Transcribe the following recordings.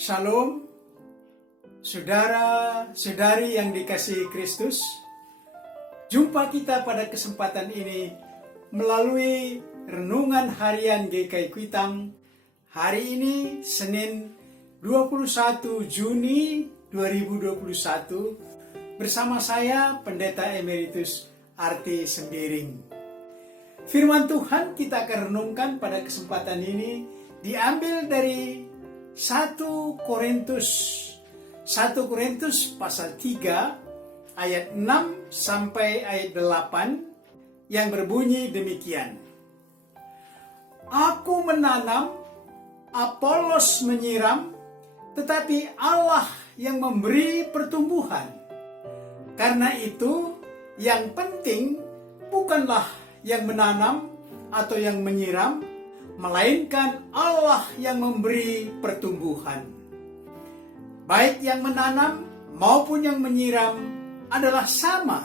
Shalom, saudara-saudari yang dikasihi Kristus. Jumpa kita pada kesempatan ini melalui renungan harian GKI Kuitang. Hari ini Senin 21 Juni 2021 bersama saya Pendeta Emeritus Arti Sembiring. Firman Tuhan kita akan renungkan pada kesempatan ini diambil dari 1 Korintus pasal 3 ayat 6 sampai ayat 8 yang berbunyi demikian. Aku menanam, Apolos menyiram, tetapi Allah yang memberi pertumbuhan. Karena itu yang penting bukanlah yang menanam atau yang menyiram, melainkan Allah yang memberi pertumbuhan. Baik yang menanam maupun yang menyiram adalah sama,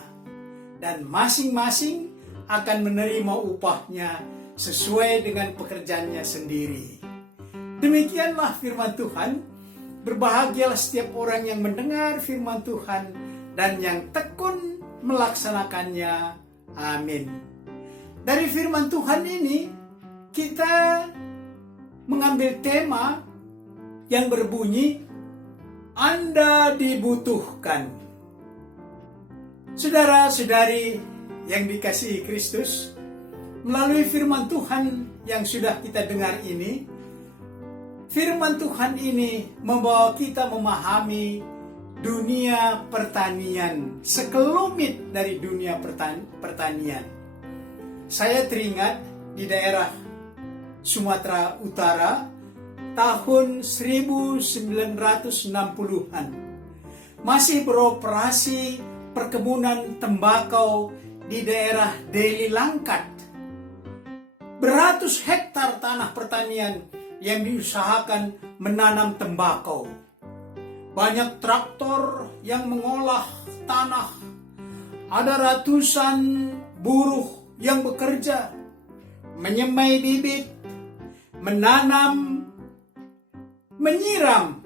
dan masing-masing akan menerima upahnya sesuai dengan pekerjaannya sendiri. Demikianlah firman Tuhan. Berbahagialah setiap orang yang mendengar firman Tuhan dan yang tekun melaksanakannya. Amin. Dari firman Tuhan ini kita mengambil tema yang berbunyi, Anda dibutuhkan. Saudara-saudari yang dikasihi Kristus, melalui firman Tuhan yang sudah kita dengar ini, firman Tuhan ini membawa kita memahami dunia pertanian, sekelumit dari dunia pertanian. Saya teringat di daerah Sumatera Utara tahun 1960-an masih beroperasi perkebunan tembakau di daerah Deli Langkat. Beratus hektar tanah pertanian yang diusahakan menanam tembakau. Banyak traktor yang mengolah tanah. Ada ratusan buruh yang bekerja, menyemai bibit, menanam, menyiram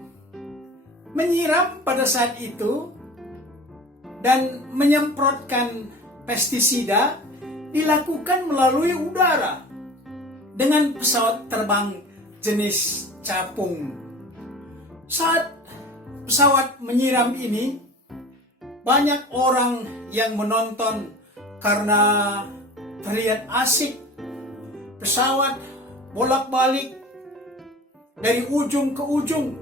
pada saat itu, dan menyemprotkan pestisida dilakukan melalui udara dengan pesawat terbang jenis capung. Saat pesawat menyiram ini, banyak orang yang menonton karena terlihat asik. Pesawat bolak-balik dari ujung ke ujung.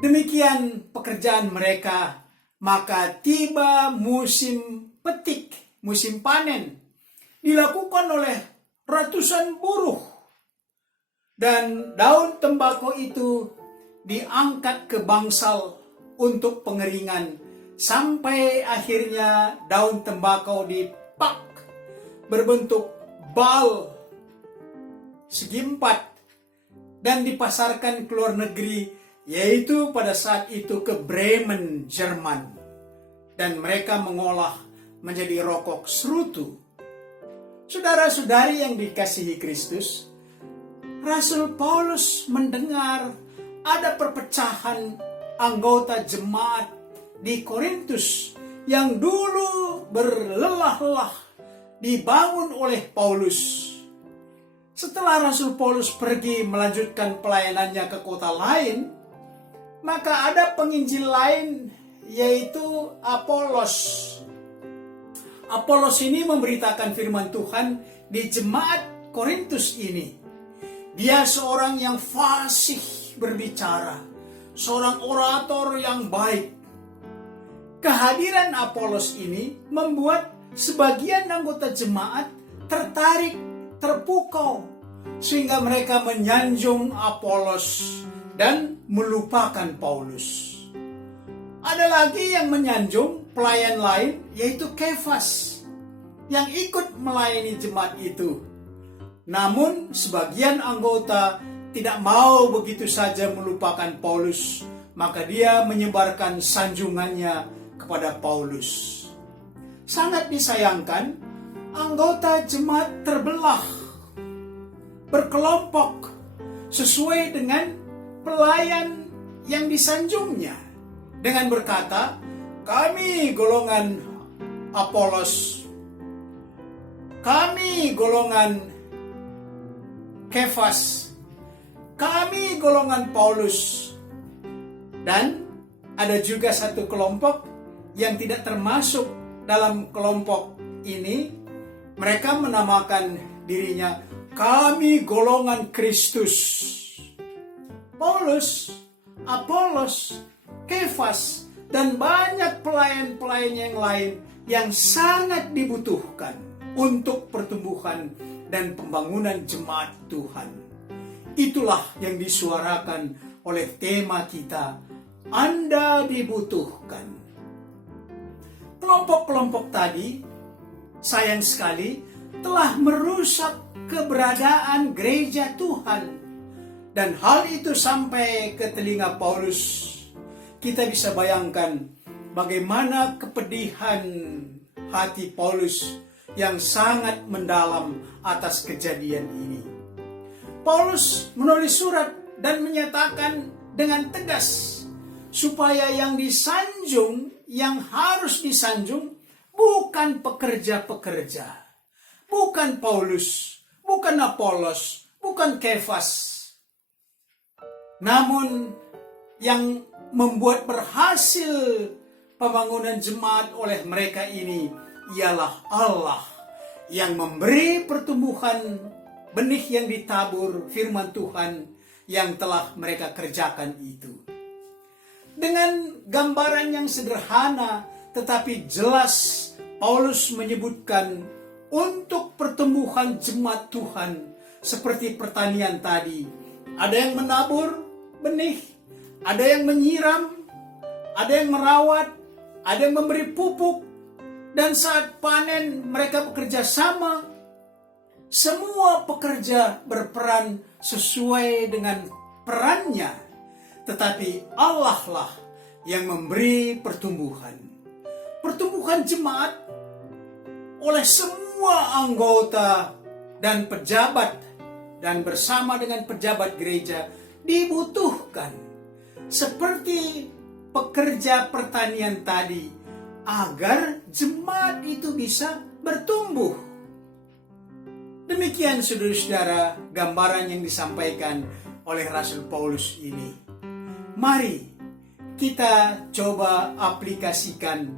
Demikian pekerjaan mereka. Maka tiba musim petik, musim panen, dilakukan oleh ratusan buruh. Dan daun tembakau itu diangkat ke bangsal untuk pengeringan, sampai akhirnya daun tembakau dipak berbentuk bal segi 4 dan dipasarkan ke luar negeri, yaitu pada saat itu ke Bremen, Jerman, dan mereka mengolah menjadi rokok serutu. Saudara-saudari yang dikasihi Kristus, Rasul Paulus mendengar ada perpecahan anggota jemaat di Korintus yang dulu berlelah-lelah dibangun oleh Paulus. Setelah Rasul Paulus pergi melanjutkan pelayanannya ke kota lain, maka ada penginjil lain, yaitu Apolos. Apolos ini memberitakan firman Tuhan di jemaat Korintus ini. Dia seorang yang fasih berbicara, seorang orator yang baik. Kehadiran Apolos ini membuat sebagian anggota jemaat tertarik, terpukau, sehingga mereka menyanjung Apolos dan melupakan Paulus. Ada lagi yang menyanjung pelayan lain, yaitu Kefas, yang ikut melayani jemaat itu. Namun sebagian anggota tidak mau begitu saja melupakan Paulus, maka dia menyebarkan sanjungannya kepada Paulus. Sangat disayangkan, anggota jemaat terbelah, berkelompok, sesuai dengan pelayan yang disanjungnya dengan berkata, kami golongan Apolos, kami golongan Kefas, kami golongan Paulus. Dan ada juga satu kelompok yang tidak termasuk dalam kelompok ini. Mereka menamakan dirinya, kami golongan Kristus. Paulus, Apolos, Kefas, dan banyak pelayan-pelayan yang lain yang sangat dibutuhkan untuk pertumbuhan dan pembangunan jemaat Tuhan. Itulah yang disuarakan oleh tema kita, Anda dibutuhkan. Kelompok-kelompok tadi, sayang sekali, telah merusak keberadaan gereja Tuhan. Dan hal itu sampai ke telinga Paulus. Kita bisa bayangkan bagaimana kepedihan hati Paulus yang sangat mendalam atas kejadian ini. Paulus menulis surat dan menyatakan dengan tegas supaya yang disanjung, yang harus disanjung, bukan pekerja-pekerja, bukan Paulus, bukan Apolos, bukan Kefas, namun yang membuat berhasil pembangunan jemaat oleh mereka ini ialah Allah yang memberi pertumbuhan benih yang ditabur firman Tuhan yang telah mereka kerjakan itu. Dengan gambaran yang sederhana tetapi jelas, Paulus menyebutkan untuk pertumbuhan jemaat Tuhan seperti pertanian tadi. Ada yang menabur benih, ada yang menyiram, ada yang merawat, ada yang memberi pupuk, dan saat panen mereka bekerja sama. Semua pekerja berperan sesuai dengan perannya, tetapi Allah lah yang memberi pertumbuhan. Pertumbuhan jemaat oleh semua anggota dan pejabat dan bersama dengan pejabat gereja dibutuhkan. Seperti pekerja pertanian tadi, agar jemaat itu bisa bertumbuh. Demikian saudara-saudara gambaran yang disampaikan oleh Rasul Paulus ini. Mari kita coba aplikasikan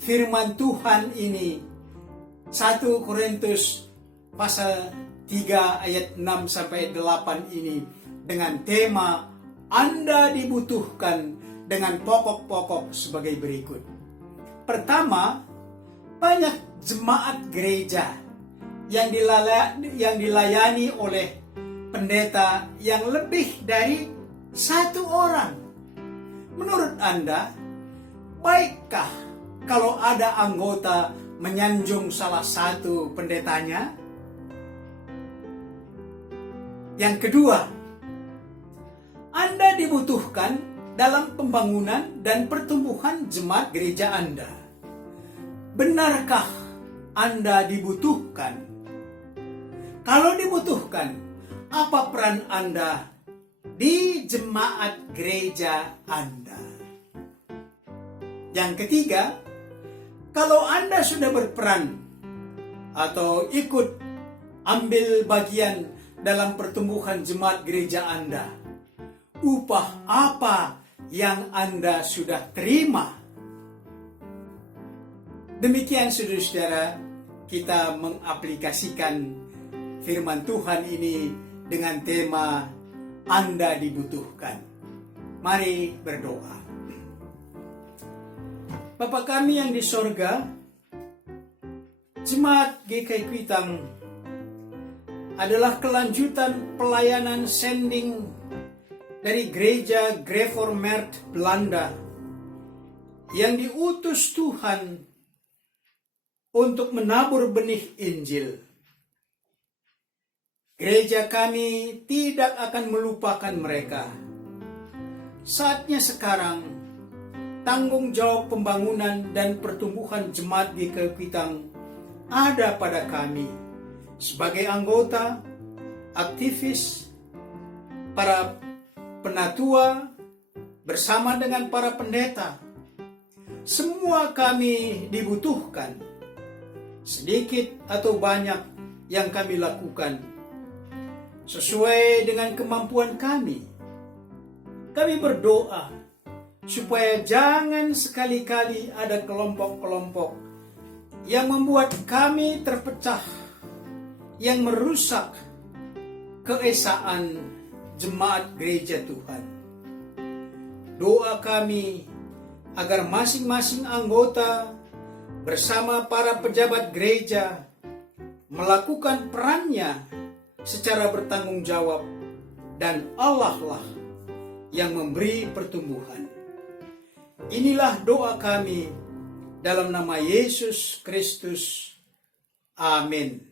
firman Tuhan ini. 1 Korintus pasal 3 ayat 6 sampai 8 ini dengan tema Anda dibutuhkan dengan pokok-pokok sebagai berikut. Pertama, banyak jemaat gereja yang dilayani oleh pendeta yang lebih dari satu orang. Menurut Anda, baikkah kalau ada anggota menyanjung salah satu pendetanya? Yang kedua, Anda dibutuhkan dalam pembangunan dan pertumbuhan jemaat gereja Anda. Benarkah Anda dibutuhkan? Kalau dibutuhkan, apa peran Anda di jemaat gereja Anda? Yang ketiga, kalau Anda sudah berperan atau ikut ambil bagian dalam pertumbuhan jemaat gereja Anda, upah apa yang Anda sudah terima? Demikian saudara-saudara, kita mengaplikasikan firman Tuhan ini dengan tema Anda dibutuhkan. Mari berdoa. Bapa kami yang di sorga, Jemaat GKI Kuitang adalah kelanjutan pelayanan sending dari gereja Gereformeerd Belanda yang diutus Tuhan untuk menabur benih Injil. Gereja kami tidak akan melupakan mereka. Saatnya sekarang, tanggung jawab pembangunan dan pertumbuhan jemaat GKI Kuitang ada pada kami sebagai anggota, aktivis, para penatua, bersama dengan para pendeta. Semua kami dibutuhkan. Sedikit atau banyak yang kami lakukan sesuai dengan kemampuan kami. Kami berdoa supaya jangan sekali-kali ada kelompok-kelompok yang membuat kami terpecah, yang merusak keesaan jemaat gereja Tuhan. Doa kami agar masing-masing anggota bersama para pejabat gereja melakukan perannya secara bertanggung jawab, dan Allah lah yang memberi pertumbuhan. Inilah doa kami dalam nama Yesus Kristus. Amin.